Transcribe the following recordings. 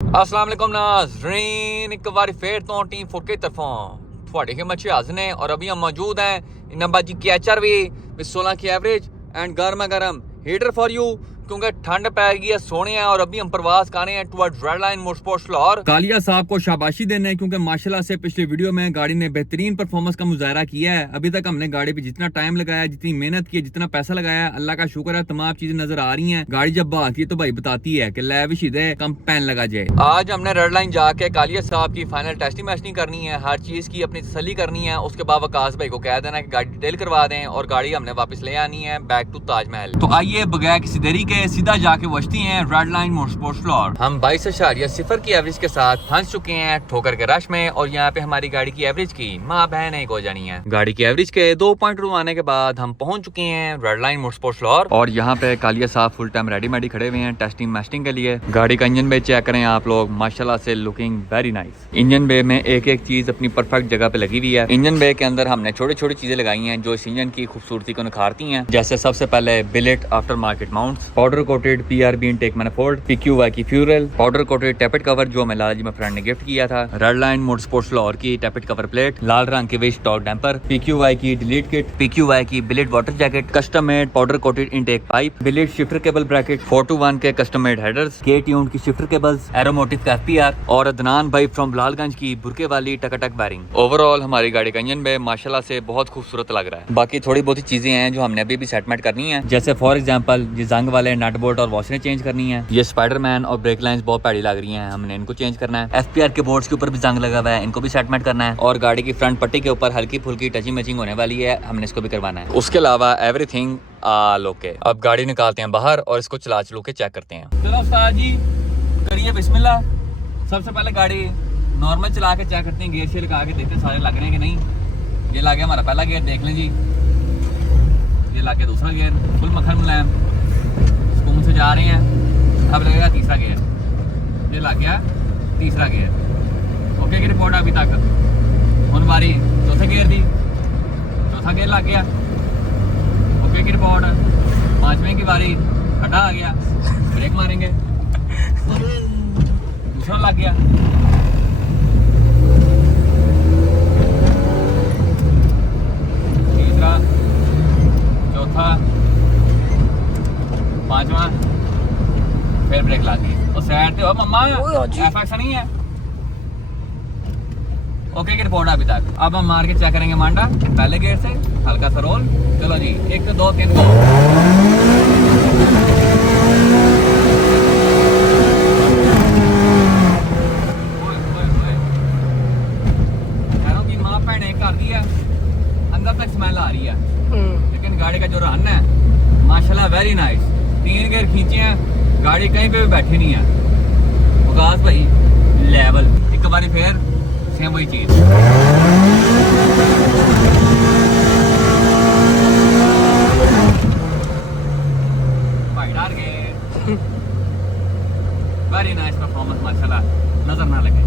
अस्सलाम वालेकुम नाज़रीन, एक बार फिर तो टीम 4 की तरफों थोड़ी हिम्मत से हाजिर हैं और अभी हम मौजूद हैं नंबाजी की HRV 16 की एवरेज एंड गर्मा गर्म हीटर फॉर यू क्योंकि ठंड पै गई है सोने हैं और अभी हम प्रवास कर रहे हैं towards red line motorsports Lahore. Kalia साहब को शाबाशी देना है क्योंकि माशाल्लाह से पिछले वीडियो में गाड़ी ने बेहतरीन परफॉर्मेंस का मुजाहरा किया है। अभी तक हमने गाड़ी पे जितना टाइम लगाया, जितनी मेहनत की, जितना पैसा लगाया, अल्लाह का शुक्र है तमाम चीजें नजर आ रही हैं। गाड़ी जब आती है तो भाई बताती है कि लैविश है, कम पैन लगा जाए। आज हमने रेड लाइन जाके कालिया साहब की फाइनल टेस्टिंग मैस्टिंग करनी है, हर चीज की अपनी तसल्ली करनी है। उसके बाद वकास भाई को कह देना कि गाड़ी डिटेल करवा दें और गाड़ी हमने वापस ले आनी है बैक टू ताजमहल। तो आइए बगैर किसी देरी के सीधा जाके बचती हैं रेड लाइन मोटरस्पोर्ट्स लाहौर। हम 22.0 की एवरेज के साथ फंस चुके हैं ठोकर के रश में और यहाँ पे हमारी गाड़ी की एवरेज की माँ बहन एक हो जानी है। गाड़ी की एवरेज के 2 पॉइंट आने के बाद हम पहुंच चुके हैं रेड लाइन मोटरस्पोर्ट्स लाहौर और यहाँ पे कालिया साहब फुल टाइम रेडी खड़े हुए हैं टेस्टिंग मैस्टिंग के लिए। गाड़ी का इंजन बे चेक करें आप लोग, माशाल्लाह से looking very nice. Engine bay में एक एक चीज अपनी परफेक्ट जगह पे लगी हुई है। इंजन बे के अंदर हमने छोटी छोटी चीजें लगाई हैं जो इस इंजन की खूबसूरती को निखारती हैं, जैसे सबसे पहले billet after market mounts, powder coated PRB intake manifold, PQY की फ्यूरल, पाउडर कोटेड टैपेट कवर जो हमें लालाजी में फ्रेंड ने गिफ्ट किया था, रेड लाइन मोटरस्पोर्ट्स लाहौर की टैपेट कवर प्लेट, लाल रंग के विश टॉप डैम्पर, PQY की डिलीट किट, PQY की billet water jacket, custom made powder coated intake pipe, billet shifter cable bracket, 4-to-1 के custom made headers, K tuned की shifter cables, Aeromotive का FPR और अदनान भाई फ्रॉम लालगंज की बुरके वाली टकाटक bearing. Overall हमारी गाड़ी का इंजन में माशाल्लाह से बहुत खूबसूरत लग रहा है। बाकी थोड़ी बहुत चीजें हैं जो हमने अभी भी सेटमेंट करनी है, जैसे फॉर एग्जांपल ये जंग वाले नट बोल्ट और वॉशरें चेंज करनी है। ये स्पाइडरमैन और ब्रेक लाइंस बहुत पैड़ी लग रही हैं, हमने इनको चेंज करना है। FPR के बोर्ड्स के ऊपर भी जंग लगा हुआ है, इनको भी सेटमेंट करना है। और गाड़ी की फ्रंट पट्टी के ऊपर हल्की फुल्की टचिंग मैचिंग होने वाली है, हमने इसको भी करवाना है। उसके अलावा एवरीथिंग ऑल ओके। अब गाड़ी निकालते हैं बाहर और इसको चला चलू के चेक करते हैं। चलो उस्ताद जी करिए बिस्मिल्लाह। सबसे पहले गाड़ी नॉर्मल चला के चेक करते हैं, गियर से लगा के देखते हैं सारे लग रहे हैं कि नहीं। ये लग गया हमारा पहला गियर, देख लें जी। ये लग गया दूसरा गियर, फुल मक्खन मुलायम, इसको मुझसे जा रहे हैं। अब लगेगा तीसरा गियर, ये लग गया तीसरा गियर। ओके की रिपोर्ट अभी तक। हुन बारी चौथे गियर दी, चौथा गियर लग गया। ओके की रिपोर्ट। पांचवें की बारी, खड्डा आ गया, ब्रेक मारेंगे, दूसरा लग गया। तीसरा, चौथा, पांचवा, फिर ब्रेक ला दी और साइड पे हो मम्मा, FX नहीं है। ओके की रिपोर्ट अभी तक। अब हम मार के चेक करेंगे मांडा पहले गेयर से, हल्का सा रोल। चलो जी 1 2 3 गो। माँ भैने कर दी है, अंदर तक स्मेल आ रही है, लेकिन गाड़ी का जो रन है माशाल्लाह वेरी नाइस। 3 गियर खींचे हैं, गाड़ी कहीं पे भी बैठी नहीं है। वकास भाई लेवल। एक बारी फिर सेम वही चीज। भाई डर गए। वेरी नाइस परफॉर्मेंस माशाल्लाह, नजर ना लगे।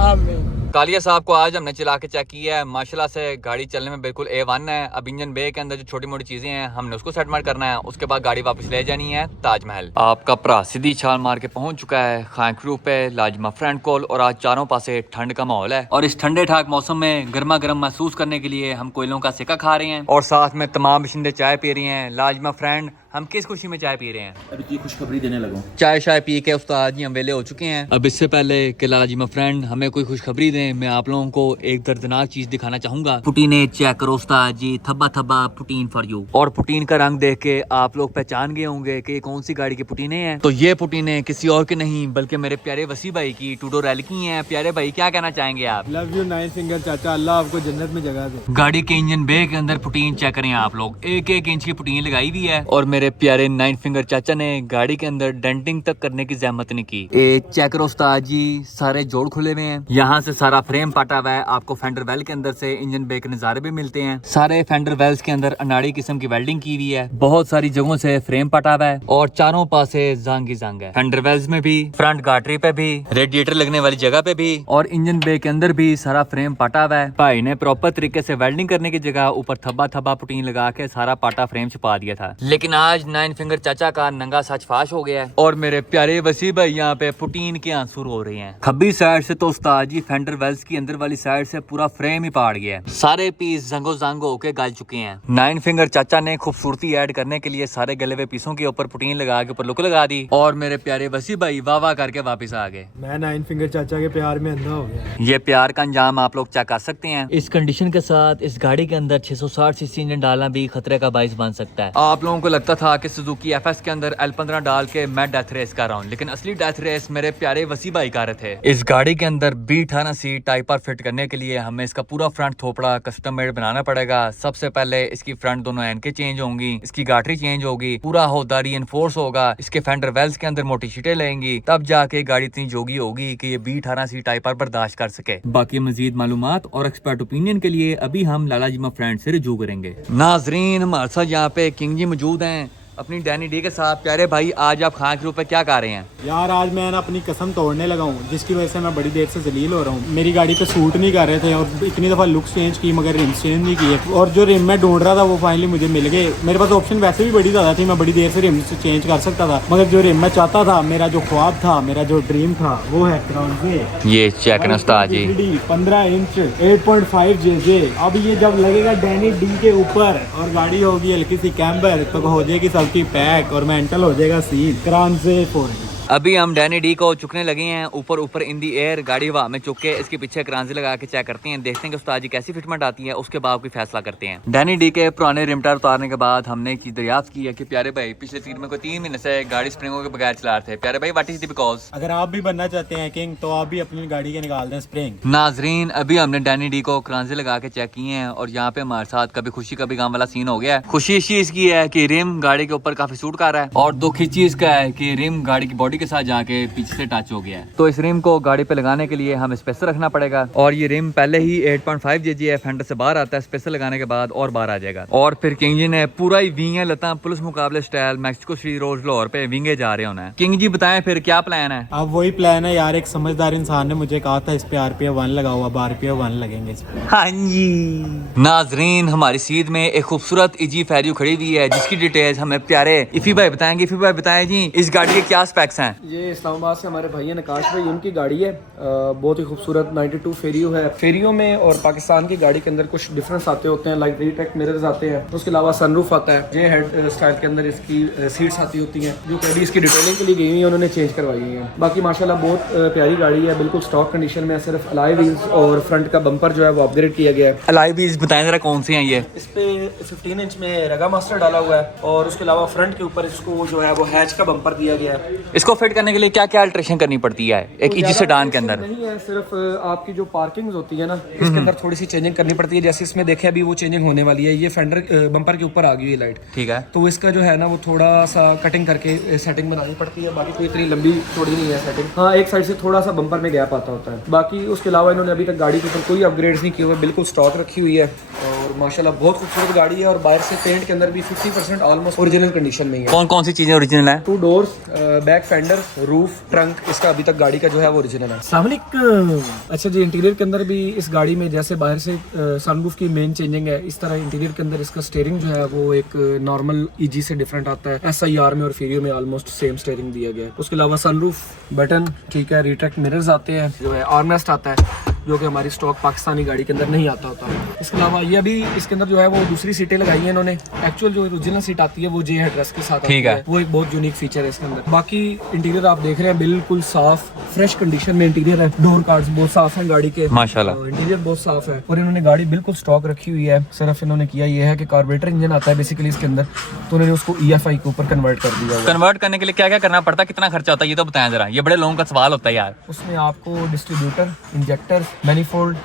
आमीन। कालिया साहब को आज हमने चला के चेक किया है, माशाल्लाह से गाड़ी चलने में बिल्कुल A1 है। अब इंजन बे के अंदर जो छोटी मोटी चीजें हैं हमने उसको सेटमेंट करना है, उसके बाद गाड़ी वापस ले जानी है ताजमहल। आपका भरा सीधी छाल मार के पहुंच चुका है खानक्रू पे लाजमा फ्रेंड कॉल और आज चारों पासे ठंड का माहौल है और इस ठंडे ठाक मौसम में गर्मा गर्म महसूस करने के लिए हम कोयलों का सिक्का खा रहे हैं और साथ में तमाम बशिंदे चाय पी रहे हैं। लाजमा फ्रेंड हम किस खुशी में चाय पी रहे हैं? अभी की खुशखबरी देने लगा। चाय शाय पी के उस्ताद जी हम वेले हो चुके हैं। अब इससे पहले कि लाला जी में फ्रेंड हमें कोई खुशखबरी दें, मैं आप लोगों को एक दर्दनाक चीज दिखाना चाहूंगा। पुटीने चेक करो उस्ताद जी, थब्बा थब्बा पुटीन फॉर यू। और पुटीन का रंग देख के आप लोग पहचान गए होंगे कि कौन सी गाड़ी की पुटीने हैं। तो ये पुटीने किसी और की नहीं बल्कि मेरे प्यारे वसी भाई की टूडो रैली की हैं। प्यारे भाई क्या कहना चाहेंगे आप? लव यू नाइन फिंगर चाचा, अल्लाह आपको जन्नत में जगह दे। गाड़ी के इंजन बे के अंदर पुटीन चेक करें आप लोग, 1-1 इंच की पुटीन लगाई हुई है और मेरे प्यारे 9 फिंगर चाचा ने गाड़ी के अंदर डेंटिंग तक करने की जहमत नहीं की। एक चेक करो उस्ताद जी, सारे जोड़ खुले हुए हैं, यहाँ से सारा फ्रेम पाटा हुआ है। आपको फेंडर वेल के अंदर से इंजन बे के नजारे भी मिलते हैं। सारे फेंडर वेल्स के अंदर अनाड़ी किस्म की वेल्डिंग की हुई है, बहुत सारी जगहों से फ्रेम पाटा हुआ है और चारों पासे जंग ही जंग है। फेंडर वेल्स में भी, फ्रंट गाटरी पे भी, रेडिएटर लगने वाली जगह पे भी और इंजन बे के अंदर भी सारा फ्रेम पाटा हुआ है। भाई ने प्रॉपर तरीके से वेल्डिंग करने की जगह ऊपर थब्बा थब्बा पुटीन लगा के सारा पाटा फ्रेम छुपा दिया था। लेकिन आज 9 फिंगर चाचा का नंगा सच फाश हो गया है और मेरे प्यारे वसी भाई यहाँ पे पुटीन के आंसू रो रहे हैं। खब्बी साइड से तो उस्ताद जी फेंडर वेल्स की अंदर वाली साइड से पूरा फ्रेम ही पाड़ गया है। सारे पीस जंगो जंग होके गल चुके हैं। 9 फिंगर चाचा ने खूबसूरती ऐड करने के लिए सारे गले हुए पीसों के ऊपर पुटीन लगा के ऊपर लुक लगा दी और मेरे प्यारे वसी भाई वाह वाह करके वापस आ गए। मैं 9 फिंगर चाचा के प्यार में अंधा हो गया। ये प्यार का अंजाम आप लोग चेक कर सकते हैं। इस कंडीशन के साथ इस गाड़ी के अंदर 660 सीसी इंजन डालना भी खतरे का बाइस बन सकता है। आप लोगों को लगता था कि सुजुकी एफएस के अंदर L15 डाल के मैं डेथ रेस कर रहा हूँ, लेकिन असली डेथ रेस मेरे प्यारे वसी भाई कर रहे थे। इस गाड़ी के अंदर B18 सीट टाइप पर फिट करने के लिए हमें इसका पूरा फ्रंट थोपड़ा कस्टम मेड बनाना पड़ेगा। सबसे पहले इसकी फ्रंट दोनों एनके चेंज होंगी, इसकी गाटरी चेंज होगी, पूरा होदा रीइंफोर्स होगा, इसके फेंडर वेल्स के अंदर मोटी शीटें लेंगी, तब जाके गाड़ी इतनी जोगी होगी कि ये B18 सीट टाइप पर बर्दाश्त कर सके। बाकी मजीद मालूमात और एक्सपर्ट ओपिनियन के लिए अभी हम लाला जिमा फ्रेंड से रिजू करेंगे। नाजरीन हमारे साथ यहाँ पे किंग जी मौजूद हैं अपनी डैनी डी के साथ। प्यारे भाई आज आप खां के रूप में क्या कर रहे हैं? यार आज मैं ना अपनी कसम तोड़ने लगा हूँ, जिसकी वजह से मैं बड़ी देर से जलील हो रहा हूँ। मेरी गाड़ी पे सूट नहीं कर रहे थे और इतनी दफ़ा लुक्स चेंज की मगर रिम्स चेंज नहीं किए, और जो रिम मैं ढूंढ रहा था वो फाइनली मुझे मिल गए। मेरे पास ऑप्शन वैसे भी बड़ी ज़्यादा थी, मैं बड़ी देर से रिम्स चेंज कर सकता था, मगर जो रिम मैं चाहता था, मेरा जो ख्वाब था, मेरा जो ड्रीम था, वो है ये चेक उस्ताद जी 15 इंच 8.5 JJ। अब ये जब लगेगा डैनी डी के ऊपर और गाड़ी होगी हल्की सी कैम्बर, तो हो जाएगी सबकी पैक और मेंटल हो जाएगा सीन क्रांत से 4। अभी हम डैनी डी को चुकने लगे हैं ऊपर ऊपर इन दी एयर। गाड़ी हवा में चुक के इसके पीछे क्रांजी लगा के चेक करते हैं, देखते हैं कि उस्ताद जी कैसी फिटमेंट आती है, उसके बाद कोई फैसला करते हैं। डैनी डी के पुराने रिम टायर उतारने के बाद हमने एक चीज दरियाफ्त की है कि प्यारे भाई पिछले 3 महीने से गाड़ी स्प्रिंगों के बगैर चला रहे थे। प्यारे भाई व्हाट इज द बिकॉज? अगर आप भी बनना चाहते हैं किंग तो आप भी अपनी गाड़ी के निकाल दें स्प्रिंग। नाजरीन अभी हमने डैनी डी को क्रांजी लगा के चेक किए हैं और यहाँ पे हमारे साथ कभी खुशी कभी गम वाला सीन हो गया है। खुशी इस चीज की है कि रिम गाड़ी के ऊपर काफी सूट कर रहा है, और दुख इस चीज का है कि रिम गाड़ी की बॉडी के साथ जाके पीछे से टच हो गया है। तो इस रिम को गाड़ी पे लगाने के लिए हमें स्पेसर रखना पड़ेगा, और ये रिम पहले ही 8.5 JJ है, फेंडर से बाहर आता है, स्पेसर लगाने के बाद और बाहर आ जाएगा। और फिर किंग जी ने पूरा ही विंग लता पुलिस मुकाबले style Mexico city road Lahore पे विंगे जा रहे होना है। किंग जी बताएं फिर क्या प्लान है? अब वही प्लान है यार, एक समझदार इंसान ने मुझे कहा था इस पे RPF 1 लगाओ, अब RPF 1 लगेंगे इस पे। हाँ जी नाजरीन हमारी सीध में एक खूबसूरत इजी फेरियो खड़ी हुई है, जिसकी डिटेल्स हमें प्यारे इफी भाई बताएंगे। इफी भाई बताएं जी इस गाड़ी के क्या स्पेक्स हैं? ये इस्लामाबाद से हमारे भाई नकाश भाई उनकी गाड़ी है, बहुत ही खूबसूरत 92 फेरियो है। फेरियो में और पाकिस्तान की गाड़ी के अंदर कुछ डिफरेंस आते होते हैं, लाइक रीटेक मिरर्स आते हैं, उसके अलावा सनरूफ आता है। जे हेड स्टाइल के अंदर इसकी सीट्स आती होती हैं जो कभी इसकी डिटेलिंग के लिए गई हुई है, उन्होंने चेंज करवाई हुई है। बाकी माशाल्लाह बहुत प्यारी गाड़ी है, बिल्कुल स्टॉक कंडीशन में। सिर्फ अलाई व्हील्स और फ्रंट का बम्पर जो है वो अपग्रेड किया गया है। अलाई व्हील्स बताएं जरा कौन से हैं ये? इस पे 15 इंच में रगा मास्टर डाला हुआ है, और उसके अलावा फ्रंट के ऊपर इसको जो है वो हैच का बम्पर दिया गया है। इसको फिट करने के लिए क्या क्या अल्ट्रेशन करनी पड़ती है एक इजी सेडान के अंदर? नहीं है, सिर्फ आपकी जो पार्किंग होती है ना, इसके अंदर थोड़ी सी चेंजिंग करनी पड़ती है। जैसे इसमें देखें अभी वो चेंजिंग होने वाली है, ये फेंडर बम्पर के ऊपर आ गई है लाइट, ठीक है, तो इसका जो है ना वो थोड़ा सा कटिंग करके सेटिंग बनानी पड़ती है। बाकी कोई इतनी लंबी थोड़ी नहीं है सेटिंग, हाँ एक साइड से थोड़ा सा बम्पर में गैप आता होता है। बाकी उसके अलावा इन्होंने अभी तक गाड़ी के ऊपर कोई अपग्रेड्स नहीं किए हुए, बिल्कुल स्टॉक रखी हुई है, और माशाल्लाह बहुत खूबसूरत गाड़ी है। और बाहर से पेंट के अंदर भी 50% ऑलमोस्ट ओरिजिनल कंडीशन में है। कौन कौन सी चीजें ओरिजिनल है? 2 doors, back fender, roof, trunk, इसका अभी तक गाड़ी का जो है वो ओरिजिनल है। अच्छा जी, इंटीरियर के अंदर भी इस गाड़ी में जैसे बाहर से सनरूफ की मेन चेंजिंग है, इस तरह इंटीरियर के अंदर इसका स्टीयरिंग जो है वो एक नॉर्मल EG से डिफरेंट आता है। SIR में और फेरियो में ऑलमोस्ट सेम स्टीयरिंग दिया गया है। उसके अलावा सनरूफ बटन, ठीक है, रिट्रैक्ट मिरर्स आते हैं, जो है आर्मरेस्ट आता है, जो कि हमारी स्टॉक पाकिस्तानी गाड़ी के अंदर नहीं आता होता। इसके अलावा ये अभी इसके अंदर जो है वो दूसरी सीटें लगाई हैं इन्होंने। एक्चुअल जो ओरिजिनल सीट आती है वो जे हेडरेस्ट के साथ आती है, वो एक बहुत यूनिक फीचर है इसके अंदर। बाकी इंटीरियर आप देख रहे हैं बिल्कुल साफ फ्रेश कंडीशन में इंटीरियर है। डोर कार्ड्स बहुत साफ हैं गाड़ी के, माशाल्लाह इंटीरियर बहुत साफ है, और इन्होंने गाड़ी बिल्कुल स्टॉक रखी हुई है। सिर्फ इन्होंने किया ये है कि कार्बोरेटर इंजन आता है बेसिकली इसके अंदर, तो उन्होंने उसको EFI के ऊपर कन्वर्ट कर दिया। कन्वर्ट करने के लिए क्या क्या करना पड़ता है, कितना खर्चा होता है, ये तो बताएं जरा, ये बड़े लोगों का सवाल होता है यार। उसमें आपको डिस्ट्रीब्यूटर, इंजेक्टर, मैनिफोल्ड,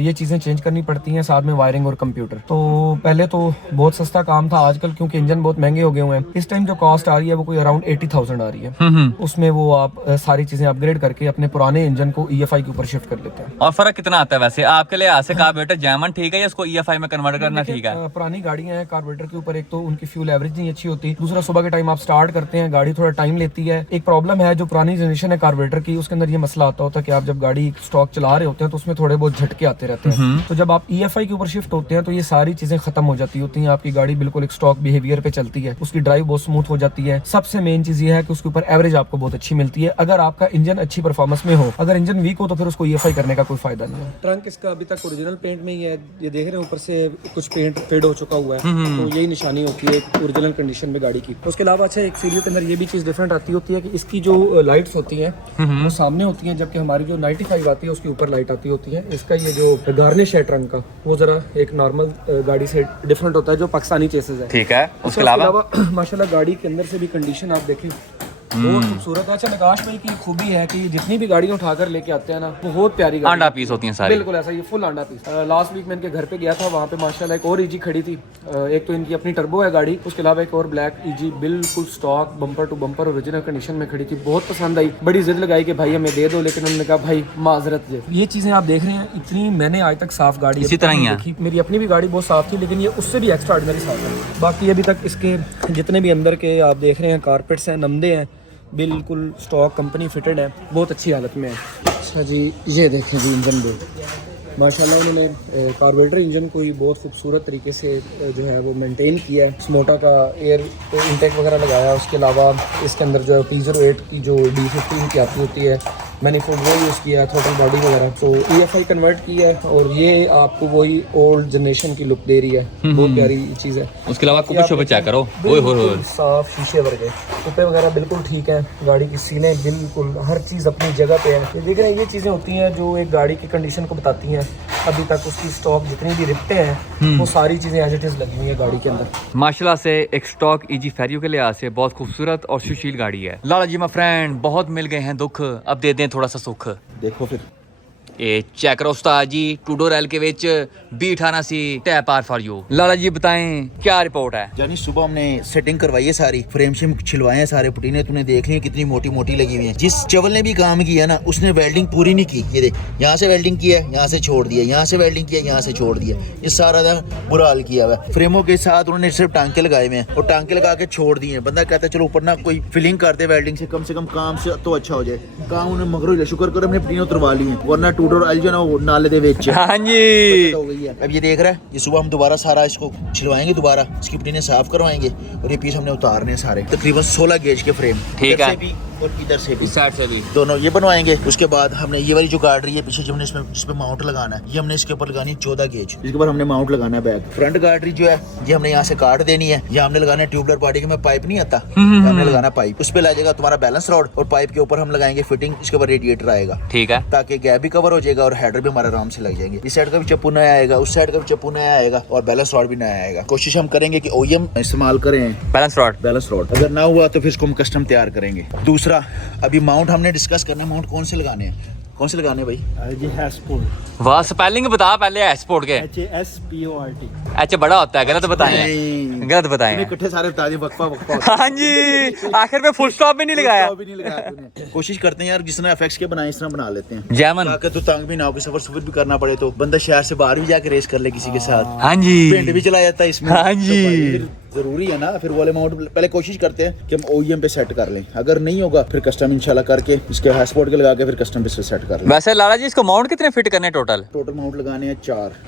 ये चीज़ें चेंज करनी पड़ती हैं, साथ में वायरिंग और कंप्यूटर। तो पहले तो बहुत सस्ता काम था, आजकल क्योंकि इंजन बहुत महंगे हो गए हुए हैं, इस टाइम जो कॉस्ट आ रही है वो कोई अराउंड 80,000 आ रही है। उसमें वो आप सारी चीजें अपग्रेड करके अपने पुराने इंजन को EFI के ऊपर शिफ्ट कर लेते हैं। और फर्क कितना आता है वैसे आपके लिए? आज से कार्बोरेटर जैमन ठीक है या इसको EFI में कन्वर्ट करना ठीक है? पुरानी गाड़ियां हैं, कार्बोरेटर के ऊपर एक तो उनकी फ्यूल एवरेज नहीं अच्छी होती, दूसरा सुबह के टाइम आप स्टार्ट करते हैं गाड़ी थोड़ा टाइम लेती है। एक प्रॉब्लम है जो पुरानी जनरेशन है कार्बोरेटर की, उसके अंदर ये मसला आता होता है कि आप जब गाड़ी स्टॉक चला रहे होते हैं तो उसमें थोड़े बहुत झटके आते रहते हैं। तो जब आप EFI के ऊपर शिफ्ट होते हैं तो ये सारी चीजें खत्म हो जाती होती हैं, आपकी गाड़ी बिल्कुल एक स्टॉक बिहेवियर पे चलती है, उसकी ड्राइव बहुत स्मूथ हो जाती है। सबसे मेन चीज ये है कि उसके ऊपर एवरेज आपको बहुत अच्छी मिलती है। अगर आपका इंजन अच्छी परफॉर्मेंस में हो, अगर इंजन वीक हो तो फिर उसको EFI करने का कोई फायदा नहीं है। ट्रंक इसका अभी तक ओरिजिनल पेंट में ही है, ये देख रहे हैं ऊपर से कुछ पेंट फेड हो चुका हुआ है, तो यही निशानी होती है ओरिजिनल कंडीशन में गाड़ी की। उसके अलावा अच्छा एक सीरियो के अंदर ये भी चीज डिफरेंट आती होती है कि इसकी जो लाइट्स होती हैं वो सामने होती हैं, जबकि हमारी जो 95 आती है उसके ऊपर लाइट आती होती है। इसका ये जो गार्निश है ट्रंक का वो जरा एक नॉर्मल गाड़ी से डिफरेंट होता है जो पाकिस्तानी चेसेस है। ठीक है। उसके अलावा माशाल्लाह गाड़ी के अंदर से भी कंडीशन आप देखें बहुत खूबसूरत है। अच्छा नकाश भाई की खूबी है कि जितनी भी गाड़ियां उठाकर लेके आते हैं ना बहुत प्यारी गाड़ी, आंडा पीस होती हैं सारी। बिल्कुल ऐसा, ये फुल आंडा पीस। लास्ट वीक मैं इनके घर पे गया था, वहाँ पे माशाल्लाह एक और EG खड़ी थी। एक तो इनकी अपनी टर्बो है गाड़ी, उसके अलावा एक और ब्लैक EG बिल्कुल stock bumper to bumper original condition में खड़ी थी। बहुत पसंद आई, बड़ी जिद लगाई कि भाई हमें दे दो, लेकिन उन्होंने कहा भाई माजरत है। ये चीजें आप देख रहे हैं, इतनी मैंने आज तक साफ गाड़ी इसी तरह ही है। देखी। मेरी अपनी भी गाड़ी बहुत साफ थी, लेकिन ये उससे भी एक्स्ट्रा ऑर्डिनरी साफ है। बाकी अभी तक इसके जितने भी अंदर के आप देख रहे हैं कारपेट्स हैं, नमदे हैं, बिल्कुल स्टॉक कंपनी फिटेड है, बहुत अच्छी हालत में है। अच्छा जी ये देखें जी इंजन भी माशाल्लाह उन्होंने कार्बोरेटर इंजन को ही बहुत खूबसूरत तरीके से जो है वो मेंटेन किया है। स्मोटा का एयर इंटेक वगैरह लगाया, उसके अलावा इसके अंदर जो है P08 की जो D15 की आती होती है मैनीफोल्ड वो यूज़ किया है, थ्रोटल बॉडी वगैरह, तो EFI कन्वर्ट किया है और ये आपको वही ओल्ड जनरेशन की लुक दे रही है। बहुत प्यारी चीज़ है। उसके अलावा कुछ शोभे चेक करो, बिल्कुल साफ शीशे वर्गे, कुप्पे वगैरह बिल्कुल ठीक है, गाड़ी की सीने बिल्कुल हर चीज़ अपनी जगह पे है। ये देख रहे हैं, ये चीज़ें होती हैं जो एक गाड़ी की कंडीशन को बताती हैं। अभी तक उसकी स्टॉक जितनी भी रिप्टे हैं वो सारी चीज़ें एज इट इज़ लगी हुई है गाड़ी के अंदर। माशाल्लाह से एक स्टॉक EG फेरियो के लिहाज से बहुत खूबसूरत और सुशील गाड़ी है। लाला जी माय फ्रेंड, बहुत मिल गए हैं दुख, अब दे दें थोड़ा सा सुख। देखो फिर ਇਹ ਚੈੱਕ ਕਰੋ ਉਸਤਾਦ जी टूडोर एल के विच B18 सी टैप आर फॉर यू। लाला जी बताएं क्या रिपोर्ट है? यानी सुबह हमने सेटिंग करवाई है सारी, फ्रेम शिम छिलवाए हैं सारे, पुटीने तूने देख ली कितनी मोटी मोटी लगी हुई है। जिस चवल ने भी काम किया ना उसने वेल्डिंग पूरी नहीं की। ये देख, यहाँ से वेल्डिंग किया, यहाँ से छोड़ दिया, यहाँ से वेल्डिंग किया, यहाँ से छोड़ दिया, ये सारा बुरा हाल किया हुआ है। फ्रेमों के साथ उन्होंने सिर्फ टांके लगाए हुए हैं और टांके लगा के छोड़ दिए हैं। बंदा कहता है चलो ऊपर ना कोई फिलिंग करते वेल्डिंग से कम काम से तो अच्छा हो जाए। काम उन्होंने मगरो शुक्र कर हमने पुटीने उतरवा ली है, वरना टूडोर एल जो ना वो नाले दे विच हाँ जी हो गई है। अब ये देख रहा है, ये सुबह हम दोबारा सारा इसको छिलवाएंगे, दोबारा इसकी पुटीने साफ करवाएंगे और ये पीस हमने उतारने सारे, तकरीबन 16 गेज के फ्रेम, ठीक है, और इधर से भी, इस साइड से भी दोनों ये बनवाएंगे। उसके बाद हमने ये वाली जो गार्ड रही है पीछे जो हमने इसमें माउंट लगाना है, ये हमने इसके ऊपर लगानी है 14 गेज। इसके बाद हमने माउंट लगाना है बैक। फ्रंट गार्डरी जो है ये हमने यहाँ से काट देनी है, ये हमने लगाना है ट्यूबलर बॉडी के में पाइप नहीं आता, हमने लगाना पाइप, उस पे लगेगा तुम्हारा बैलेंस रॉड और पाइप के ऊपर हम लगाएंगे फिटिंग, इसके ऊपर रेडिएटर आएगा, ठीक है, ताकि गैप भी कवर हो जाएगा और हेडर भी हमारा आराम से लग जाएंगे। इस साइड का भी चप्पू नया आएगा, उस साइड का भी चप्पू नया आएगा और बैलेंस रॉड भी नया आएगा। कोशिश हम करेंगे कि OEM इस्तेमाल करें बैलेंस रॉड, अगर ना हुआ तो फिर इसको हम कस्टम तैयार करेंगे। दूसरा अभी माउंट हमने डिस्कस करना है, माउंट कौन से लगाने हैं, कौन से लगाने भाई? जी हैस्पोर्ट, वाह स्पेलिंग बता पहले एस्पोर्ट के। HASPORT। अच्छा बड़ा होता है, गलत बताएं, गलत बताएं। इकट्ठे सारे बता दिए, वक्फा हाँ जी, आखिर में फुल स्टॉप भी नहीं लगाया। भी नहीं लगाया तूने। कोशिश करते हैं यार जिस तरह एफएक्स के बनाए इस तरह बना लेते हैं, जैमन ताकि तू तंग भी ना हो, कि सफर भी करना पड़े तो बंदा शहर से बाहर भी जाके रेस कर ले किसी के साथ। हाँ जी, पेंट भी चला जाता है इसमें। हाँ जी। तो भाई, जरूरी है ना, फिर वो वाले माउंट पहले कोशिश करते हैं कि हम OEM पे सेट कर लें, अगर नहीं होगा फिर कस्टम इंशाल्लाह करके इसके हैस्पोर्ट के लगा के फिर कस्टम पे सेट कर लें। वैसे लाला जी इसको माउंट कितने फिट करने टोटल माउंट लगाने हैं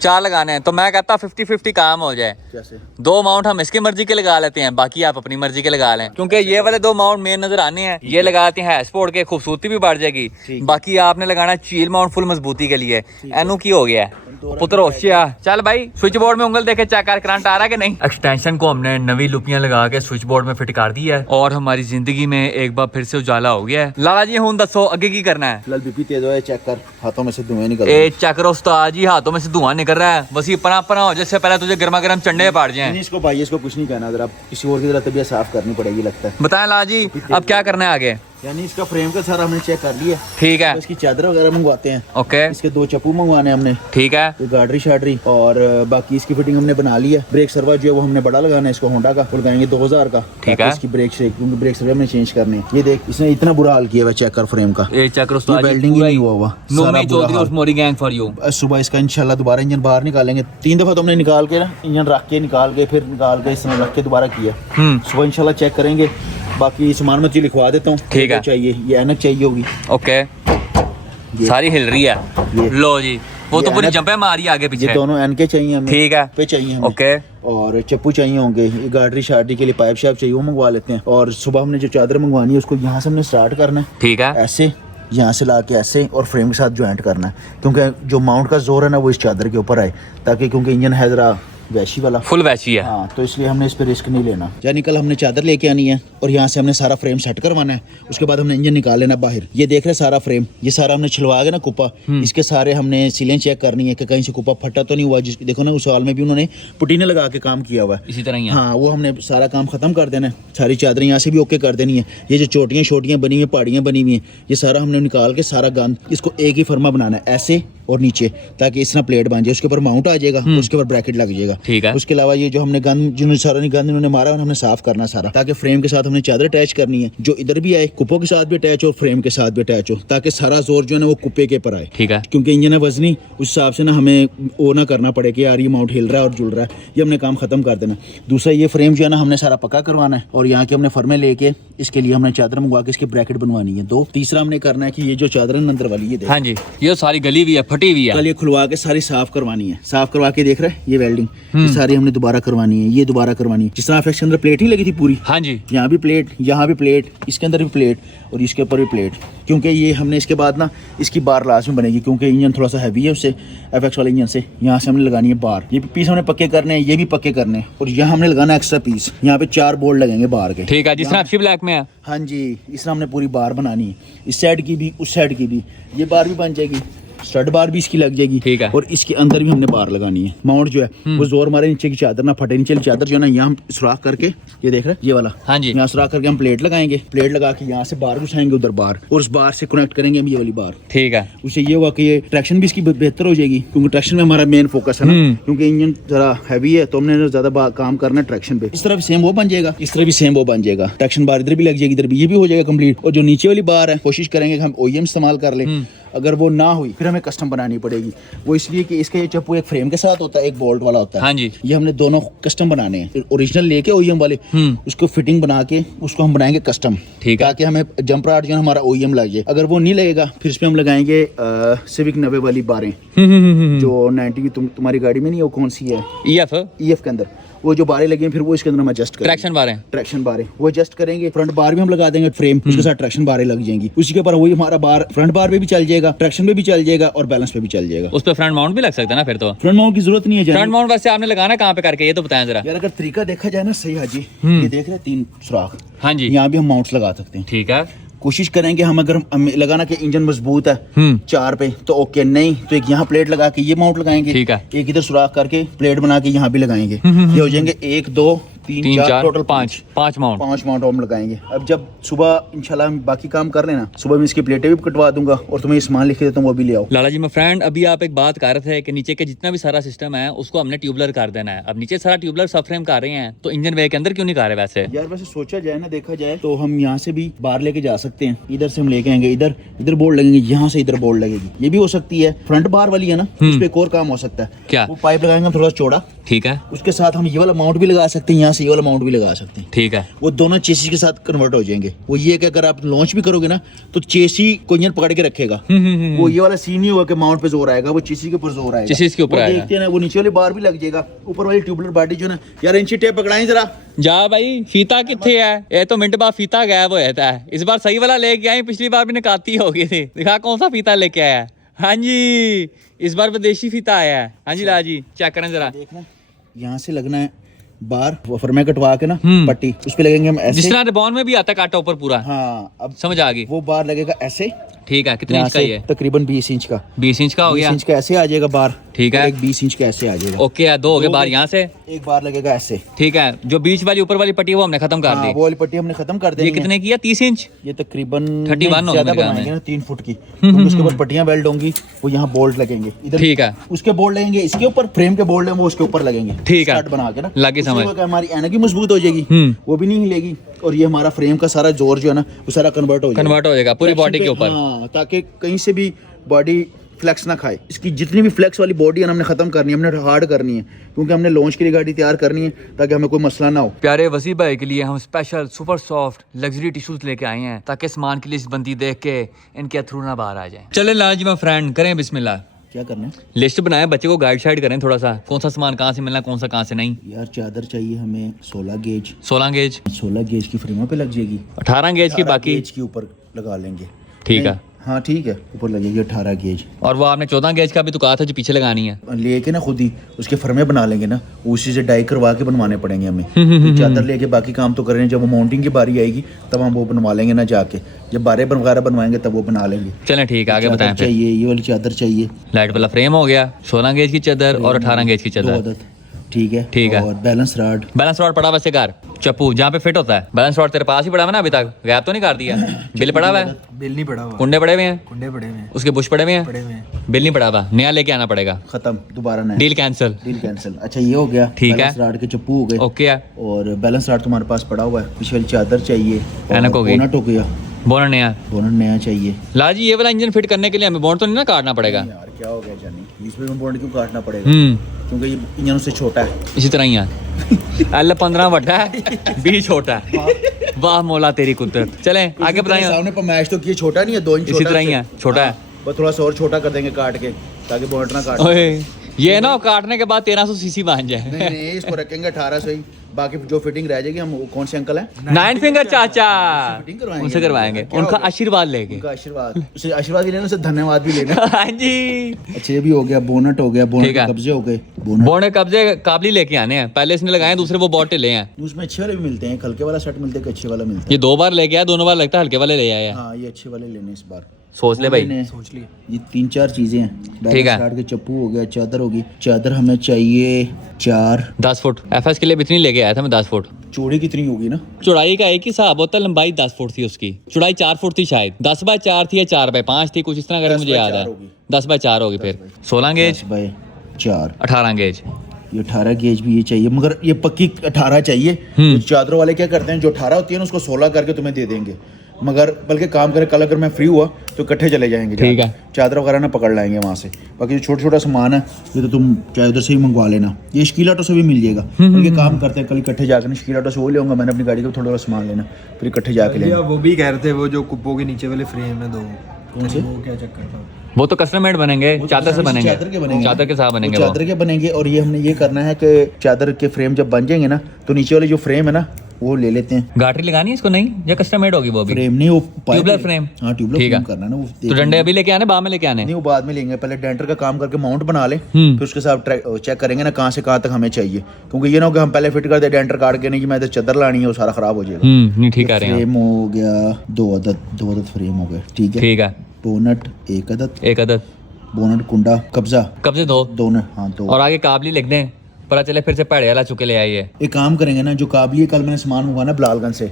4 लगाने हैं, तो मैं कहता 50-50 काम हो जाए। कैसे? 2 माउंट हम इसकी मर्जी के लगा लेते हैं, बाकी आप अपनी मर्जी के लगा लें, क्योंकि ये वाले 2 माउंट मेन नजर आने हैं, ये लगाते हैं स्पोर्ट के, खूबसूरती भी बढ़ जाएगी। बाकी आपने लगाना चील माउंट फुल मजबूती के लिए। एनु की हो गया पुत्र होशिया, चल भाई स्विच बोर्ड में उंगल देके चेक कर करंट आ रहा है कि नहीं। एक्सटेंशन को हमने नवी लुपियां लगा के स्विच बोर्ड में फिट कर दिया है और हमारी जिंदगी में एक बार फिर से उजाला हो गया है। लाला जी हुन दसो आगे की करना है? फिलहाल बीपी तेज है, चेक कर, हाथों में से धुएं निकल ए चेक करो उस्ताद जी, हाथों में से धुआं निकल रहा है, बस ये पना पना हो जैसे पहले तुझे गर्मा गर्म चंडे पाड़ जाए। इसको भाई इसको कुछ नहीं कहना, जरा किसी और की तरह तबीयत साफ करनी पड़ेगी लगता है। बताएं लाला जी अब क्या करना है आगे? यानी इसका फ्रेम का सारा हमने चेक कर लिया, ठीक है, इसकी चादर वगैरह मंगवाते हैं, ओके, इसके 2 चप्पू मंगवाने हमने, ठीक है, तो गार्डरी शार्डरी और बाकी इसकी फिटिंग हमने बना ली है। ब्रेक सर्वा जो है वो हमने बड़ा लगाना है, इसको होंडा का लगाएंगे 2000 का, ठीक है, इसकी ब्रेक से क्योंकि ब्रेक सर्वा हमने चेंज करने हैं। ये देख इसने इतना बुरा हाल किया हुआ चेक कर फ्रेम का, ये चेक करो उस्ताद जी, वेल्डिंग ही नहीं हुआ नो मैं चौधरी उस मोरी गैंग फॉर यू। सुबह इसका इंशाल्लाह दोबारा इंजन बाहर निकालेंगे, 3 दफा तो हमने निकाल के ना इंजन रख के निकाल के फिर निकाल के इस तरह रख के दोबारा किया। सुबह इंशाल्लाह चेक करेंगे। बाकी सामान मैं तुझे लिखवा देता हूँ, ठीक है, चाहिए ये ऐनक चाहिए होगी, ओके, सारी हिल रही है। लो जी वो तो ये पूरी ऐनक- जंपे मारी आगे ये पीछे। दोनों एनके चाहिए हमें, ठीक है, पे चाहिए हमें, ओके। और चप्पू चाहिए होंगे, ये गाड़ी शार्डी के लिए पाइप शाइप चाहिए, वो मंगवा लेते हैं। और सुबह हमने जो चादर मंगवानी है उसको यहाँ से हमने स्टार्ट करना है, ठीक है, ऐसे यहाँ से ला के ऐसे और फ्रेम के साथ ज्वाइंट करना है, क्योंकि जो माउंट का जोर है ना वो इस चादर के ऊपर आए, ताकि क्योंकि इंजन है जरा वैशी वाला, फुल वैसी है। हाँ, तो इसलिए हमने इस पे रिस्क नहीं लेना। या निकल हमने चादर लेके आनी है और यहाँ से हमने सारा फ्रेम सेट करवाना है, उसके बाद हमने इंजन निकाल लेना बाहर। ये देख रहे सारा फ्रेम, ये सारा हमने छिलवा के ना कुप्पा, इसके सारे हमने सीलें चेक करनी है कि कहीं से कुप्पा फटा तो नहीं हुआ। जिस देखो ना उस साल में भी उन्होंने पुटीने लगा के काम किया हुआ है, इसी तरह ही है। हाँ, वो हमने सारा काम खत्म कर देना है, सारी चादरें यहाँ से भी ओके कर देनी है। ये जो चोटियाँ छोटियाँ बनी हुई हैं, पहाड़ियाँ बनी हुई हैं, ये सारा हमने निकाल के सारा गंद इसको एक ही फर्मा बनाना है, ऐसे और नीचे, ताकि इस तरह प्लेट बन जाए, उसके ऊपर माउंट आ जाएगा, उसके ऊपर ब्रैकेट लग जाएगा। ठीक है। उसके अलावा ये जो हमने गंद जिन्होंने सारा गंद इन्होंने मारा है, हमने साफ करना सारा, ताकि फ्रेम के साथ हमने चादर अटैच करनी है, जो इधर भी आए, कुप्पों के साथ भी अटैच हो, फ्रेम के साथ भी अटैच हो, ताकि सारा जोर जो है ना वो कुप्पे के ऊपर आए। ठीक है, क्योंकि इंजन है वजनी, उस हिसाब से ना हमें वो ना करना पड़े कि यार ये माउंट हिल रहा है और जुल रहा है, ये हमने काम खत्म कर देना। दूसरा ये फ्रेम जो है ना हमने सारा पक्का करवाना है, और यहाँ के हमने फर्मे लेके इसके लिए हमने चादर मंगवा के इसकी ब्रैकेट बनवानी है 2। तीसरा हमने करना है कि ये जो चादर है अंदर वाली, ये देख, हाँ जी, ये सारी गली हुई है, फटी हुई है। कल ये खुलवा के सारी साफ करवानी है, साफ करवा के देख रहे हैं ये वेल्डिंग, ये सारी हमने दोबारा करवानी है, ये दोबारा करवानी है। जिस तरह इसके अंदर प्लेट ही लगी थी पूरी, हाँ जी, यहाँ भी प्लेट, यहाँ भी प्लेट, इसके अंदर भी प्लेट और इसके ऊपर भी प्लेट, क्योंकि ये हमने इसके बाद ना इसकी बार लाजमी बनेगी, क्योंकि इंजन थोड़ा सा हैवी है उससे, एफएक्स वाले इंजन से। यहाँ से हमने लगानी है बार, ये पीस हमने पक्के करने हैं, ये भी पक्के करने हैं, और यहाँ हमने लगाना है एक्स्ट्रा पीस, यहाँ पे 4 बोल्ट लगेंगे बार के। ठीक है, जिस तरह आपसी ब्लैक में है। हाँ जी, इस तरह हमने पूरी बार बनानी है, इस साइड की भी उस साइड की भी, ये बार भी बन जाएगी, स्टड बार भी इसकी लग जाएगी। ठीक है। और इसके अंदर भी हमने बार लगानी है। माउंट जो है वो जोर मारे, नीचे की चादर ना फटे, नीचे की चादर जो है ना यहाँ हम सुराख करके, ये देख रहे हैं ये वाला, हाँ जी, यहाँ सुराख करके हम प्लेट लगाएंगे, प्लेट लगा के यहाँ से बार घुसाएंगे उधर बार, और उस बार से कनेक्ट करेंगे हम ये वाली बार। ठीक है, उससे ये हुआ कि ये ट्रैक्शन भी इसकी बेहतर हो जाएगी, क्योंकि ट्रैक्शन में हमारा मेन फोकस है ना, क्योंकि इंजन जरा हैवी है तो हमने ज्यादा काम करना है ट्रैक्शन पे। इस तरह भी सेम वो बन जाएगा, इस तरह भी सेम वो बन जाएगा, ट्रैक्शन बार इधर भी लग जाएगी, इधर भी, ये भी हो जाएगा कंप्लीट। और जो नीचे वाली बार है कोशिश करेंगे कि हम ओईएम इस्तेमाल कर ले, अगर वो ना हुई फिर हमें कस्टम बनानी पड़ेगी। वो इसलिए कि इसका ये चप्पू एक फ्रेम के साथ होता है, एक बोल्ट वाला होता है। हाँ जी, ये हमने दोनों कस्टम बनाने हैं, ओरिजिनल लेके ओईएम वाले उसको फिटिंग बना के उसको हम बनाएंगे कस्टम, ठीक है, ताकि हमें जंप राड जो है हमारा ओईएम लग जाए। अगर वो नहीं लगेगा फिर इस पे हम लगाएंगे सिविक 90 वाली बारें, जो 90 की तुम्हारी गाड़ी में नहीं है, वो कौन सी है, ईएफ ईएफ के अंदर वो जो बारें लगी हैं, फिर वो इसके अंदर हम एडजस्ट करेंगे, ट्रैक्शन बार है, ट्रैक्शन बारें वो एडजस्ट करेंगे। फ्रंट बार भी हम लगा देंगे फ्रेम, उसके साथ ट्रैक्शन बारें लग जाएंगी, उसी के ऊपर वही हमारा बार फ्रंट बार पे भी चल जाएगा, ट्रैक्शन पे भी चल जाएगा और बैलेंस पे भी चल जाएगा। उस पे फ्रंट माउंट भी लग सकता है ना फिर तो। फ्रंट माउंट की जरूरत नहीं है फ्रंट जाने। माउंट वैसे आपने लगाना कहाँ पे करके, ये तो बताएं जरा। यार अगर तरीका देखा जाए ना सही हाजी, ये देख रहे हैं 3 सुराख, हाँ जी, यहाँ भी हम माउंट्स लगा सकते हैं। ठीक है, कोशिश करेंगे हम, अगर हमें लगाना कि इंजन मजबूत है 4 पे तो ओके, नहीं तो एक यहाँ प्लेट लगा के ये माउंट लगाएंगे, ठीक है, एक इधर सुराख करके प्लेट बना के यहाँ भी लगाएंगे, ये हो जाएंगे 1 2 3 4 टोटल 5 माउंट। 5 माउंट हम लगाएंगे। अब जब सुबह इंशाल्लाह हम बाकी काम कर लेना, सुबह मैं इसकी प्लेटें भी कटवा दूंगा और तुम्हें सामान लिख के देता हूँ, वो भी ले आओ। लाला जी, मैं फ्रेंड अभी आप एक बात कर रहे थे कि नीचे के जितना भी सारा सिस्टम है उसको हमने ट्यूबलर कर देना है। अब नीचे सारा ट्यूबलर सब फ्रेम कर रहे हैं, तो इंजन वे के अंदर क्यों नहीं कर रहे वैसे? यार वैसे सोचा जाए ना, देखा जाए तो हम यहाँ से भी बाहर लेके जा सकते हैं, इधर से हम लेके आएंगे, इधर इधर बोर्ड लगेंगे, यहाँ से इधर बोर्ड लगेगी, ये भी हो सकती है। फ्रंट बार वाली है ना, उस पे एक और काम हो सकता है, क्या? वो पाइप लगाएंगे थोड़ा चौड़ा, ठीक है, उसके साथ हम ये वाला माउंट भी लगा सकते हैं, यहाँ से ये वाला माउंट भी लगा सकते हैं, ठीक है, वो दोनों चेसी के साथ कन्वर्ट हो जाएंगे। वो ये कि अगर आप लॉन्च भी करोगे ना तो चेसी को इंजन पकड़ के रखेगा, वो ये वाला सीन नहीं होगा कि माउंट पे जोर आएगा, वो चेसी के ऊपर जोर आएगा, चेसिस के ऊपर वो आएगा। देखते हैं ना, वो नीचे वाली बार भी लग जाएगा, ऊपर वाली ट्यूबलर बॉडी जो है ना, यार इंची टेप पकड़ाएं जरा। जा भाई, फीता किथे है? ये तो मिनट बाद फीता गायब हो जाता है। इस बार सही वाला लेके आए, पिछली बार भी निकाती हो गई थी। दिखा कौन सा फीता लेके आया है। हाँ जी, इस बार विदेशी फीता आया है। हाँ जी लाला जी, चेक करें जरा। देखना यहाँ से लगना है बार, वफर में कटवा के ना पट्टी, उस पे लगेंगे हम ऐसे, जिस तरह रिबॉन में भी आता है काटा ऊपर पूरा। हाँ अब समझ आ गई। वो बार लगेगा ऐसे, ठीक है, कितने यहाँ इंच का से ये? तकरीबन 20 इंच का, 20 इंच का हो 20 गया। इंच का ऐसे आ जाएगा बार, ठीक है। और एक 20 इंच का ऐसे आ जाएगा। ओके है, 2 हो गए बार यहाँ से। एक बार लगेगा ऐसे, ठीक है, जो बीच वाली ऊपर वाली पट्टी है वो हमने खत्म कर हाँ, दी। वो वाली पट्टी हमने खत्म कर दी। ये कितने की है? 30 इंच? ये तकरीबन 31 होगा ज्यादा मेरे ख्याल बनाएंगे में। ना, 3 फुट की, क्योंकि उसके ऊपर पट्टियां वेल्ड होंगी, वो यहाँ बोल्ट लगेंगे इधर, ठीक है, उसके बोल्ट लगेंगे, इसके ऊपर फ्रेम के बोल्ट है वो उसके ऊपर लगेंगे, ठीक है। स्टार्ट बना के ना, लगे उससे समझ। होगा कि हमारी ऐनक भी मजबूत हो जाएगी, वो भी नहीं हिलेगी, और ये हमारा फ्रेम का सारा जोर जो है ना वो सारा कन्वर्ट हो जाएगा पूरी बॉडी के ऊपर। हाँ, ताकि कहीं से भी बॉडी फ्लेक्स ना खाए। इसकी जितनी भी फ्लेक्स वाली बॉडी है ना हमने खत्म करनी है, हमने हार्ड करनी है, क्योंकि हमने लॉन्च के लिए गाड़ी तैयार करनी है ताकि हमें कोई मसला ना हो। प्यारे वसी भाई के लिए हम special super soft luxury tissues लेके आए हैं, ताकि सामान की लिस्ट बंदी देख के इनके अथरू ना बाहर आ जाए। चले लाला जी, मैं फ्रेंड करें बिस्मिल्लाह। क्या करना है लिस्ट बनाए, बच्चे को गाइड शाइड करें थोड़ा सा, कौन सा सामान कहाँ से मिलना, कौन सा कहाँ से नहीं। यार चादर चाहिए हमें 16 गेज 16 गेज 16 गेज की फ्रेमों पे लग जाएगी, 18 गेज की 18 बाकी। गेज के ऊपर लगा लेंगे। ठीक है। नहीं, हाँ ठीक है, ऊपर लगेगी 18 गेज। और वो आपने 14 गेज का भी तो कहा था जो पीछे लगानी है। लेके ना खुद ही उसके फर्मे बना लेंगे ना, उसी से डाई करवा के बनवाने पड़ेंगे हमें। तो चादर लेके बाकी काम तो करें, जब वो माउंटिंग की बारी आएगी तब हम वो बनवा लेंगे ना जाके, जब बारे वगैरह बनवाएंगे तब वो बना लेंगे। चलें ठीक है, आगे चादर बताएं फिर। चाहिए, ये वाली चादर चाहिए, लाइट वाला फ्रेम हो गया, 16 गेज की चादर और 18 गेज की 2 चादर। आदत, ठीक है। ठीक है। और बैलेंस रॉड, बैलेंस रॉड पड़ा वैसे घर चप्पू जहाँ पे फिट होता है। बैलेंस रॉड तेरे पास ही पड़ा हुआ ना, अभी तक गैप तो नहीं कर दिया। बिल पड़ा हुआ है, बिल नहीं पड़ा हुआ, कुंडे पड़े हुए हैं, कुंडे पड़े हुए हैं, उसके बुश पड़े हुए हैं, पड़े हुए हैं। बिल नहीं पड़ा हुआ, नया लेके आना पड़ेगा। खत्म, दोबारा नया, डील कैंसिल। Deal cancel. अच्छा ये हो गया, ठीक है। बैलेंस रॉड के चप्पू हो गए, ओके है। और बैलेंस रॉड तुम्हारे पास पड़ा हुआ है। पीछे वाली चादर चाहिए, ऐनक हो गई। बोनट हो गया, बोनट नया। बोनट नया चाहिए। ला जी, ये वाला इंजन फिट करने के लिए हमें बोनट तो नहीं ना काटना पड़ेगा। यार क्या हो गया जानी, इसमें में बोनट क्यों काटना पड़ेगा, क्योंकि ये इंजन से छोटा है। इसी तरह ही है। L15 बड़ा है, B छोटा है। वाह मौला तेरी कुदरत। चलें आगे बताएं। सामने पर मैच तो किए, छोटा नहीं है, 2 इंच इसी तरह ही है, छोटा है। बस थोड़ा सा और छोटा कर देंगे काट के, ताकि बोनट ना काटे। ओए ये ना काटने के बाद 1300 सीसी बन जाए। नहीं नहीं, इसको रखेंगे 1800 ही, बाकी जो फिटिंग रह जाएगी हम, कौन से अंकल हैं, 9 फिंगर चाचा, फिटिंग करवाएंगे, उनसे करवाएंगे, क्या उनका हो गया? आशीर्वाद लेके। उनका आशीर्वाद, उसे आशीर्वाद भी लेना, उसे धन्यवाद भी लेना। हाँ जी। अच्छा ये भी हो गया, बोनट हो गया, बोनट ठीक है। के कब्जे हो गए, बोनट बोने कब्जे काबली लेके आने हैं, पहले इसने लगाए, दूसरे वो बहुत ढिले हैं। उसमें अच्छे वाले भी मिलते हैं, एक हल्के वाला सेट मिलते हैं, एक अच्छे वाला मिलता ये 2 बार लेके आया, दोनों बार लगता है हल्के वाले ले आया है। है। हाँ ये अच्छे वाले लेने इस बार, सोच ले भाई। लेने। सोच लिए। ये 3-4 चीजें हैं। ठीक है। बैलेंस के चप्पू हो गया, चादर होगी, चादर हमें चाहिए 4। 10 फुट FS के लिए भी इतनी लेके आया था मैं, 10 फुट। चौड़ी कितनी होगी ना, चौड़ाई का एक ही हिसाब होता है, लंबाई 10 फुट थी उसकी, चौड़ाई 4 फुट थी शायद, 10 बाय 4 थी या 4 बाय 5 थी, कुछ इस तरह अगर 10 मुझे बाय याद 4 है। होगी। 10 बाय 4 होगी फिर। 16 गेज 10/4, 18 गेज। ये 18 गेज भी ये चाहिए, मगर ये पक्की 18 चाहिए। तो चादरों वाले क्या करते हैं, जो 18 होती है ना उसको 16 करके तुम्हें दे देंगे, मगर बल्कि काम करें, कल अगर मैं फ्री हुआ तो इकट्ठे चले जाएंगे। ठीक है। चादर वगैरह ना पकड़ लाएंगे वहाँ से। बाकी जो छोटा छोटा सामान है ये तो तुम चाहे उधर से ही मंगवा लेना, ये शकील ऑटो से भी मिल जाएगा। बल्कि काम करते हैं कल इकट्ठे जाकर ना, शकील ऑटो से वो ले आऊंगा, मैंने अपनी गाड़ी को थोड़ा थोड़ा सामान लेना, फिर इकट्ठे जाके लेंगे। वो भी कह रहे थे वो जो कुप्पो के नीचे वाले फ्रेम है 2, कौन से? वो क्या चक्कर था? वो तो कस्टम मेड बनेंगे, चादर से बनेंगे, चादर के बनेंगे, चादर के साथ बनेंगे वो वो। चादर के बनेंगे। और ये हमने ये करना है कि चादर के फ्रेम जब बन जाएंगे ना, तो नीचे वाले जो फ्रेम है ना वो ले लेते हैं। गाटरी लगानी है इसको नहीं, या कस्टम मेड होगी वो भी? फ्रेम नहीं, वो ट्यूबलर फ्रेम। हाँ ट्यूबलर ठीक है। फ्रेम करना है ना वो। तो डंडे अभी लेके आने, बाद में लेके आने? नहीं वो बाद में लेंगे, पहले डेंटर का काम करके माउंट बना ले, हम्म। फिर उसके साथ चेक करेंगे ना कहाँ से कहाँ तक हमें चाहिए, क्योंकि ये ना हो कि हम पहले फिट कर दे डेंटर काट के, नहीं कि मैं इधर चादर लानी है, वो सारा खराब हो जाएगा। नहीं ठीक आ रहे हैं। फ्रेम हो गया 2 अदद फ्रेम हो गए, ठीक है। ठीक है। बोनट 1 अदद, 1 अदद। बोनट कुंडा कब्जा कब्जे 2 दोनों, हाँ 2। और आगे काबली लिख दें, पता चले फिर से पहाड़े वाला चुके ले आइए। एक काम करेंगे ना, जो काबली है, कल मैंने सामान मंगवाना बिलालगंज से,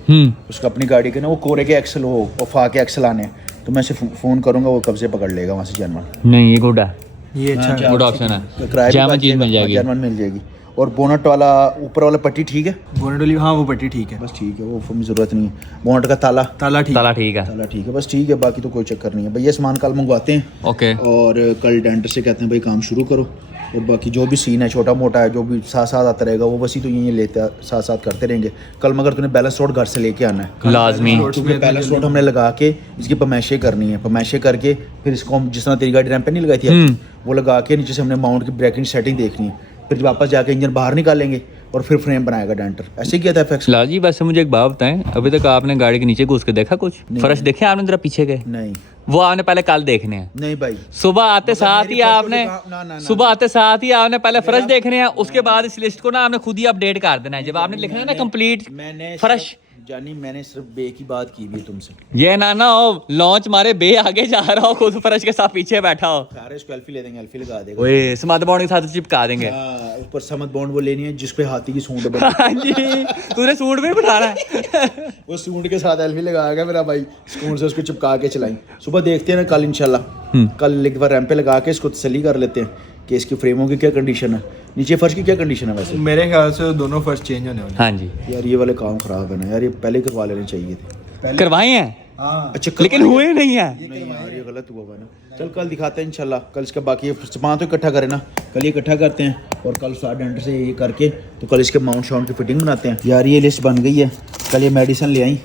उसका अपनी गाड़ी के ना वो कोरे के एक्सल हो और फा के एक्सल आने हैं, तो मैं इसे फ़ोन करूंगा, वो कब्जे पकड़ लेगा वहाँ से जर्मन। नहीं ये गुड है, ये अच्छा है। गुड ऑप्शन है, किराए जर्मन चीज मिल जाएगी। जर्मन मिल जाएगी। और बोनट वाला ऊपर वाला पट्टी ठीक है, बोनट वाली, हाँ वो पट्टी ठीक है, बस ठीक है, वो हमें ज़रूरत नहीं है। बोनट का ताला ताला ठीक ताला ठीक है। ताला ठीक है, बस ठीक है, बाकी तो कोई चक्कर नहीं है। भैया सामान कल मंगवाते हैं, ओके। और कल डेंटर से कहते हैं भाई काम शुरू करो, और बाकी जो भी सीन है छोटा मोटा है, जो भी साथ साथ आता रहेगा, वो बस ही तो यही लेते साथ साथ करते रहेंगे। कल मगर तूने बैलेंस रोड घर से लेके आना है लाजमी। क्योंकि बैलेंस रोड हमने लगा के इसकी पमैशे करनी है, पमैशे करके फिर इसको हम जिस तरह तेरी गाड़ी रैंप पे नहीं लगाई थी, वो लगा के नीचे से हमने माउंट की ब्रेकिंग सेटिंग देखनी है, फिर वापस जाके इंजन बाहर निकालेंगे और फिर फ्रेम बनाएगा डेंटर। ऐसे किया था FX। लाजी वैसे मुझे एक बात बताएं, अभी तक आपने गाड़ी के नीचे घुस के देखा कुछ फर्श देखे आपने? जरा पीछे गए, नहीं वो आपने पहले कल देखने हैं। नहीं भाई, सुबह आते साथ मेरी ही फर्श आपने वाली ना, ना, ना। सुबह आते साथ ही आपने पहले फर्श देखने हैं, उसके बाद इस लिस्ट को ना आपने खुद ही अपडेट कर देना है। जब आपने लिखना है ना कंप्लीट मैंने फर्श, जानी मैंने सिर्फ बे की बात की भी तुमसे, ये ना हो लॉन्च मारे बे आगे जा रहा हो, खुद फर्श के साथ पीछे बैठा हो। सारे इसको एल्फी ले देंगे, एल्फी लगा देगा। ओए स्मार्ट बॉन्ड के साथ चिपका देंगे। हाँ, ऊपर समत बॉन्ड वो लेनी है जिसपे हाथी की सूंड बनी। हाँ जी, तूने सूट भी बिठाना है। वो सूंड के साथ एल्फी लगा के मेरा भाई स्कूल से उसको चिपका के चलाई। सुबह देखते हैं ना कल इंशाल्लाह, कल एक बार रैंप पे लगा के इसको तसल्ली कर लेते हैं कि इसकी फ्रेमों की क्या कंडीशन है, नीचे फर्श की क्या कंडीशन है। वैसे मेरे ख्याल से दोनों फर्स्ट चेंज होने वाले हाँ जी, यार ये वाले काम खराब है ना यार, ये पहले ही करवा लेने चाहिए थे। करवाए हैं हाँ। अच्छा लेकिन हुए नहीं है। नहीं यार ये गलत हुआ है ना। चल कल दिखाते हैं इंशाल्लाह, कल इसका बाकी सामान तो इकट्ठा करें ना, कल ये इकट्ठा करते हैं और कल साथ डेंटर से ये करके तो कल इसके माउंट शाउंट की फिटिंग बनाते हैं। यार ये लिस्ट बन गई है, कल ये मेडिसिन ले आई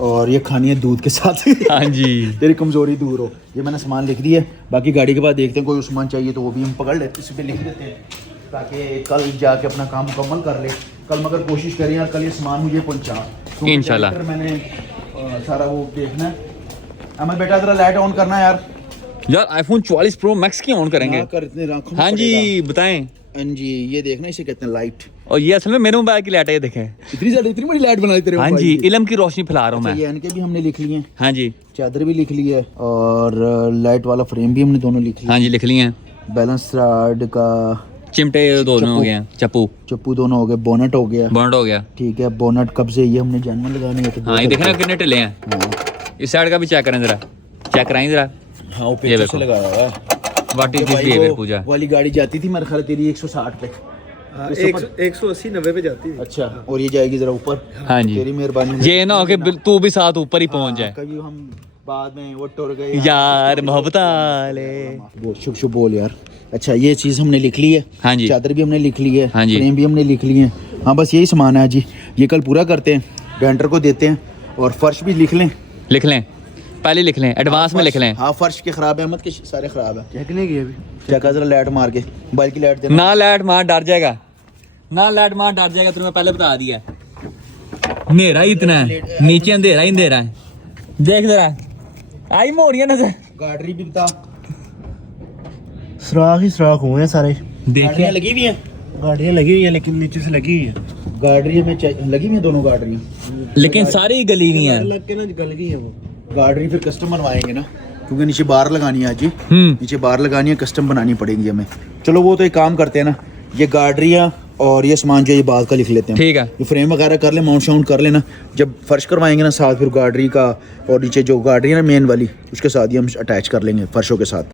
और ये खानी है दूध के साथ। हाँ जी। तेरी कमजोरी दूर हो। ये मैंने सामान लिख दिया है, बाकी गाड़ी के बाद देखते हैं कोई सामान चाहिए तो वो भी हम पकड़ लेते, इस पे लिख देते हैं ताकि कल जाके अपना काम मुकम्मल कर ले। कल मगर कोशिश करें यार कल ये सामान मुझे पहुँचा, क्योंकि इंशाल्लाह। जनरेटर मैंने सारा वो देखना है। अमर बेटा जरा लाइट ऑन करना यार। यार आईफोन 44 प्रो मैक्स की ऑन करेंगे। हाँ, कर इतने आँखों में हाँ जी पड़ेगा। बताएं। हाँ जी, ये देखना इसे कहते हैं लाइट। और ये असल में मेरे मोबाइल की लाइट है, ये देखें। इतनी बड़ी लाइट बना दी तेरे हाँ मोबाइल जी, की। इल्म की रोशनी फैला रहा हूँ अच्छा, ये मैं। इनके भी हमने लिख लिए हैं, हाँ जी। चादर भी लिख ली है और लाइट वाला फ्रेम भी हमने दोनों लिख लिया। हाँ जी लिख लिए हैं। बैलेंस रॉड का चिमटे दोनों हो गए हैं, चप्पू चप्पू दोनों हो गए, बोनट हो गया। बॉन्ड हो गया। ठीक है, बोनट कब से ये हमने जानवर लगाने हैं तो हाँ ये देखें ना कितने टिले हैं। हाँ, इस साइड का भी चेक करें जरा, चेक कराएं जरा। हाँ वो ये पेपर देखो। से लगाया हुआ है। व्हाट इज दिस भाई बिहेवियर वो पूजा। वाली गाड़ी जाती थी मेरे ख्याल तेरी 160 पे। 180-90 पे जाती है। अच्छा, और ये जाएगी जरा ऊपर। हाँ जी। तेरी मेहरबानी। ये ना हो कि तू भी साथ ऊपर ही पहुंच जाए। कभी हम बाद में वो टुर गए यार मोहब्बत आले। बोल, शुभ शुभ बोल यार। अच्छा, ये चीज़ हमने लिख ली है। हाँ जी। चादर भी हमने लिख ली है। हाँ जी। फ्रेम भी हमने लिख लिए हैं। हाँ बस यही सामान है जी, ये कल पूरा करते हैं, डेंटर को देते हैं। और फर्श भी लिख लें, लिख लें, पहले लिख लें, एडवांस में लिख लें। हाँ फर्श के खराब है, अहमद के सारे खराब है। चेक नहीं किए अभी? चेक जरा लाइट मार के, मोबाइल की लाइट देना। ना लाइट मार डर जाएगा, ना लाइट मार डर जाएगा, तुम्हें पहले बता दिया। अंधेरा ही इतना है, नीचे अंधेरा ही अंधेरा है। देख जरा आई मोड़ियां नजर। गाड़ी भी बता। सुराख ही सुराख हुए हैं सारे। देखिए गाड़ियाँ लगी हुई हैं, गाड़ियाँ लगी हुई हैं लेकिन नीचे से लगी हुई है। गाड़ियों में लगी हुई हैं दोनों गाड़ियाँ। लेकिन सारी गली हुई है। लग के ना गल गई है वो। गाड़ी फिर कस्टम बनवाएंगे ना, क्योंकि नीचे बार लगानी है जी। नीचे बार लगानी है, कस्टम बनानी पड़ेगी हमें। चलो वो तो एक काम करते हैं ना, ये गाड़ियाँ और ये सामान जो ये बाद का लिख लेते हैं। ठीक है। ये फ्रेम वगैरह कर ले, माउंट शाउंट कर लेना। जब फर्श करवाएंगे ना साथ, फिर गाड़ी का और नीचे जो गाड़ी है ना मेन वाली, उसके साथ ही हम अटैच कर लेंगे फर्शों के साथ।